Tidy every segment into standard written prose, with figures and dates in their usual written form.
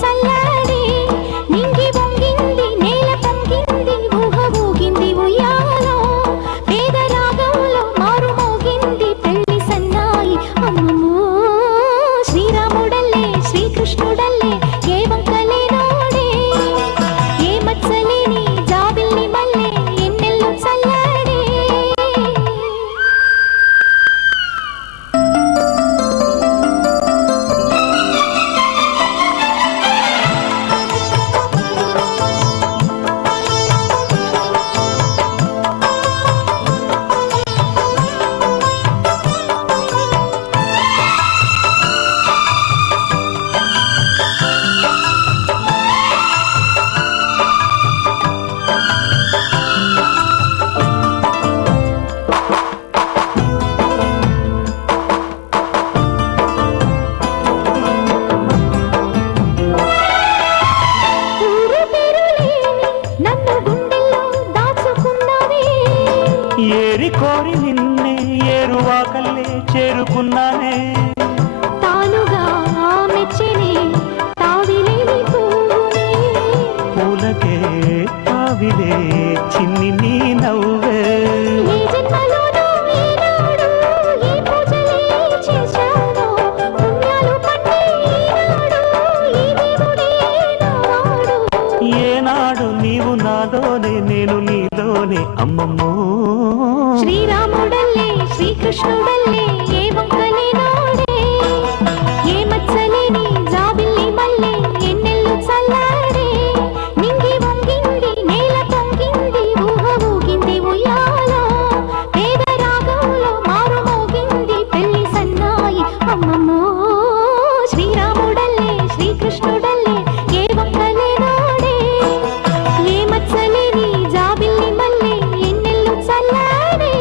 చల్లాడే నింగి వంగింది నేల పొంగింది ఊహ ఊగింది ఉయ్యాలో పేద రాగంలో మారు మోగింది పెళ్లి సన్నాయి అమ్మమ్మో శ్రీరాముడల్లే శ్రీకృష్ణుడల్లే ఏ వంకలేనోడే ఏ మచ్చలేని జాబిల్లి మల్లె ఎన్నెల్లు చల్లాడే ఏరి కోరి నిన్నే ఏరువాకల్లే చేరుకున్నానే తానుగా మెచ్చని తావిలేని పూలే పూలకే తావిలే చిన్ని నీ నవ్వే ఏ జన్మలోనూ ఈనాడు ఏ పూజలే చేశానో పుణ్యాలు పట్టి ఈనాడు ఈ దేవుడే నావాడు ఏనాడు నీవు నాలోనే నేను నీలోనే అమ్మమ్మో శ్రీరాముడల్లే శ్రీకృష్ణుడల్లే ఏ వంకలేనోడే ఏ మచ్చలేని జాబిల్లి మల్లె ఎన్నెల్లు చల్లాడే నింగి వంగింది నేల పొంగింది ఊహ ఊగింది ఉయ్యాలో పేద రాగంలో మారు మోగింది పెళ్లి సన్నాయి అమ్మమ్మో శ్రీరాముడల్లే శ్రీకృష్ణుడల్లే ఏ వంకలేనోడే ఏ మచ్చలేని జాబిల్లి మల్లె ఎన్నెల్లు చల్లాడే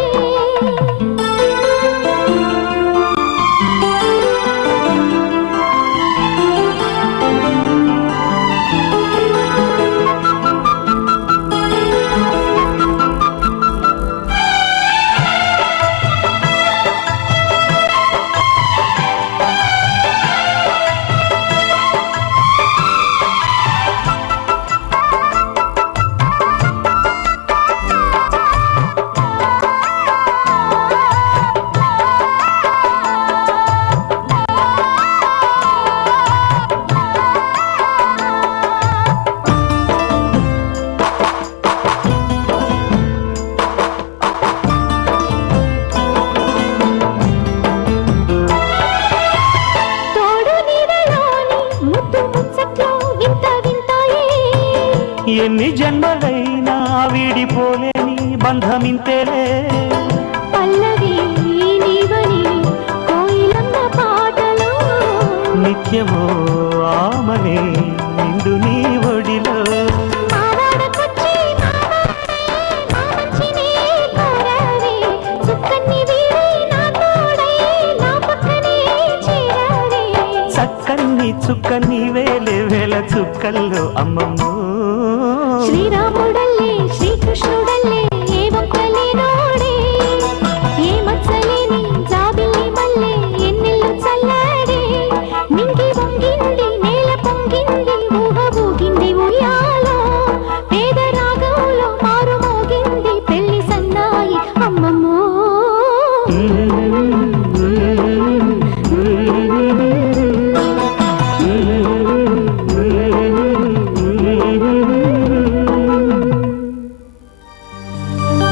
తోడు నీడలోని ముద్దు ముచ్చట్లో వింత వింతాయే ఎన్ని జన్మలైనా వీడిపోలేని బంధమింతేలే పల్లవి నీవని కోయిలమ్మ పాటలో నిత్యమో ఆమనే నిండు నీ ఒడిలో మావాడకొచ్చి మావాడే మా మంచినే కోరావే చుక్కన్ని వీడి నా తోడై నా పక్కనే చేరావే చక్కన్ని చుక్కన్ని వేలే వేల చుక్కల్లో అమ్మమ్మో శ్రీరాముడల్లే శ్రీకృష్ణుడల్లే ఏ వంకలేనోడే ఏ మచ్చలేని జాబిల్లి మల్లె ఎన్నెల్లు చల్లాడే నింగి వంగింది నేల పొంగింది ఊహ ఊగింది ఉయ్యాలో పేద రాగంలో మారు మోగింది పెళ్లి సన్నాయి అమ్మమ్మో